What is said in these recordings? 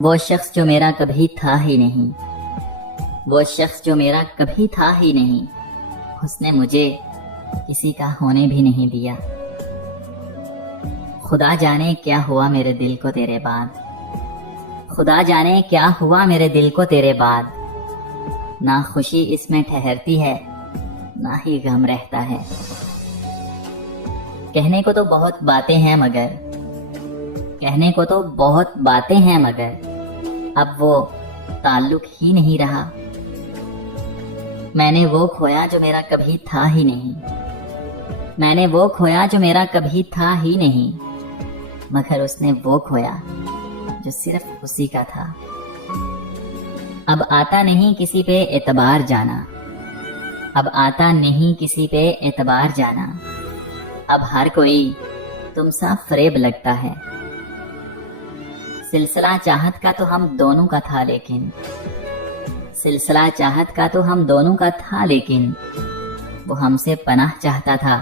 وہ شخص جو میرا کبھی تھا ہی نہیں، وہ شخص جو میرا کبھی تھا ہی نہیں، اس نے مجھے کسی کا ہونے بھی نہیں دیا۔ خدا جانے کیا ہوا میرے دل کو تیرے بعد، خدا جانے کیا ہوا میرے دل کو تیرے بعد۔ نہ خوشی اس میں ٹھہرتی ہے، نہ ہی غم رہتا ہے۔ کہنے کو تو بہت باتیں ہیں مگر، کہنے کو تو بہت باتیں ہیں مگر اب وہ تعلق ہی نہیں رہا۔ میں نے وہ کھویا جو میرا کبھی تھا ہی نہیں، میں نے وہ کھویا جو میرا کبھی تھا ہی نہیں، مگر اس نے وہ کھویا جو صرف اسی کا تھا۔ اب آتا نہیں کسی پہ اعتبار جانا، اب آتا نہیں کسی پہ اعتبار جانا، اب ہر کوئی تم سا فریب لگتا ہے۔ سلسلہ چاہت کا تو ہم دونوں کا تھا لیکن، سلسلہ چاہت کا تو ہم دونوں کا تھا لیکن وہ ہم سے پناہ چاہتا تھا،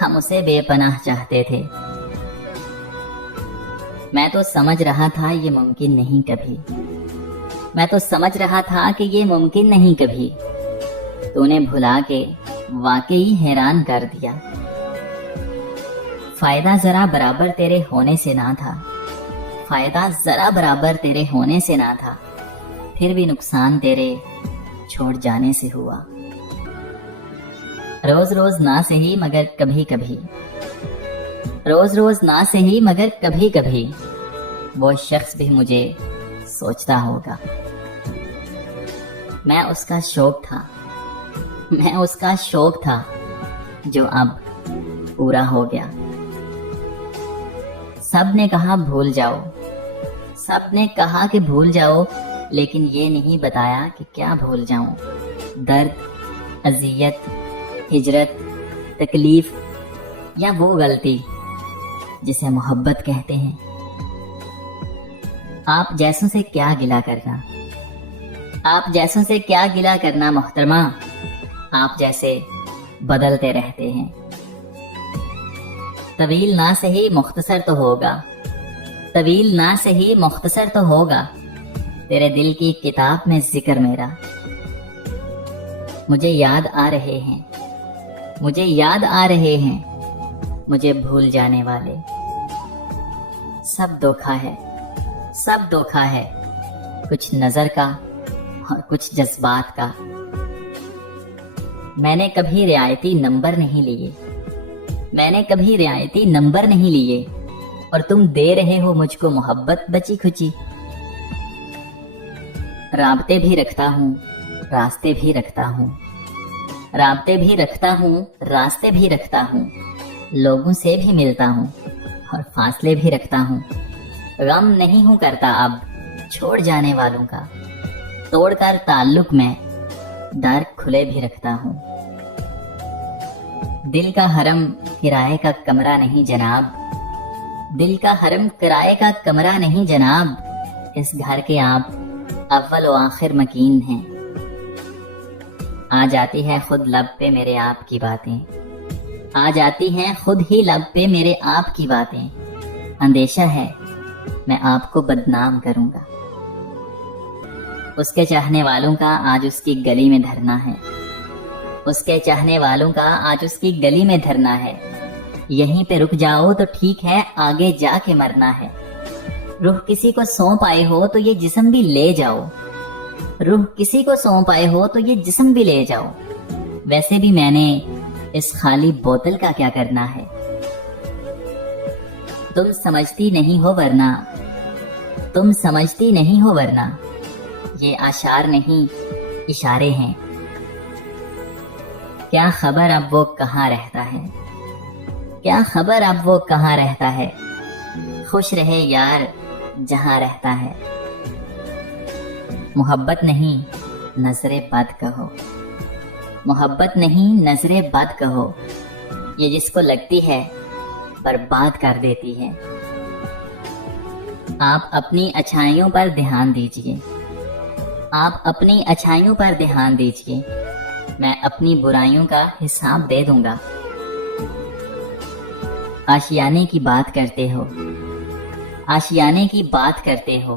ہم اسے بے پناہ چاہتے تھے۔ میں تو سمجھ رہا تھا یہ ممکن نہیں کبھی، میں تو سمجھ رہا تھا کہ یہ ممکن نہیں کبھی، تو نے بھلا کے واقعی حیران کر دیا۔ فائدہ ذرا برابر تیرے ہونے سے نہ تھا، فائدہ ذرا برابر تیرے ہونے سے نہ تھا، پھر بھی نقصان تیرے چھوڑ جانے سے ہوا۔ روز روز نہ سہی مگر کبھی کبھی، روز روز نہ سہی مگر کبھی کبھی وہ شخص بھی مجھے سوچتا ہوگا۔ میں اس کا شوق تھا، میں اس کا شوق تھا جو اب پورا ہو گیا۔ سب نے کہا بھول جاؤ، سب نے کہا کہ بھول جاؤ، لیکن یہ نہیں بتایا کہ کیا بھول جاؤں۔ درد، اذیت، ہجرت، تکلیف یا وہ غلطی جسے محبت کہتے ہیں۔ آپ جیسوں سے کیا گلہ کرنا، آپ جیسوں سے کیا گلہ کرنا محترمہ، آپ جیسے بدلتے رہتے ہیں۔ طویل نہ سہی مختصر تو ہوگا، طویل نہ سہی مختصر تو ہوگا تیرے دل کی کتاب میں ذکر میرا۔ مجھے یاد آ رہے ہیں، مجھے یاد آ رہے ہیں مجھے بھول جانے والے۔ سب دھوکا ہے، سب دھوکا ہے، کچھ نظر کا اور کچھ جذبات کا۔ میں نے کبھی رعایتی نمبر نہیں لیے، میں نے کبھی رعایتی نمبر نہیں لیے، اور تم دے رہے ہو مجھ کو محبت بچی کھچی۔ رابطے بھی رکھتا ہوں، راستے بھی رکھتا ہوں، رابطے بھی رکھتا ہوں، راستے بھی رکھتا ہوں، لوگوں سے بھی ملتا ہوں اور فاصلے بھی رکھتا ہوں۔ غم نہیں ہوں کرتا اب چھوڑ جانے والوں کا، توڑ کر تعلق میں در کھلے بھی رکھتا ہوں۔ دل کا حرم کرائے کا کمرہ نہیں جناب، دل کا حرم کرائے کا کمرہ نہیں جناب، اس گھر کے آپ اول و آخر مکین ہیں۔ آ جاتی ہے خود لب پہ میرے آپ کی باتیں، آ جاتی ہیں خود ہی لب پہ میرے آپ کی باتیں۔ اندیشہ ہے میں آپ کو بدنام کروں گا، اس کے چاہنے والوں کا آج اس کی گلی میں دھرنا ہے، اس کے چاہنے والوں کا آج اس کی گلی میں دھرنا ہے۔ یہیں پہ رک جاؤ تو ٹھیک ہے، آگے جا کے مرنا ہے۔ روح کسی کو سونپ آئے ہو تو یہ جسم بھی لے جاؤ، روح کسی کو سونپ آئے ہو تو یہ جسم بھی لے جاؤ۔ ویسے بھی میں نے اس خالی بوتل کا کیا کرنا ہے؟ تم سمجھتی نہیں ہو ورنہ، تم سمجھتی نہیں ہو ورنہ یہ اشعار نہیں اشارے ہیں۔ کیا خبر اب وہ کہاں رہتا ہے، کیا خبر اب وہ کہاں رہتا ہے، خوش رہے یار جہاں رہتا ہے۔ محبت نہیں نظر بد کہو، محبت نہیں نظر بد کہو، یہ جس کو لگتی ہے برباد کر دیتی ہے۔ آپ اپنی اچھائیوں پر دھیان دیجئے، آپ اپنی اچھائیوں پر دھیان دیجئے، میں اپنی برائیوں کا حساب دے دوں گا۔ آشیانے کی بات کرتے ہو، آشیانے کی بات کرتے ہو،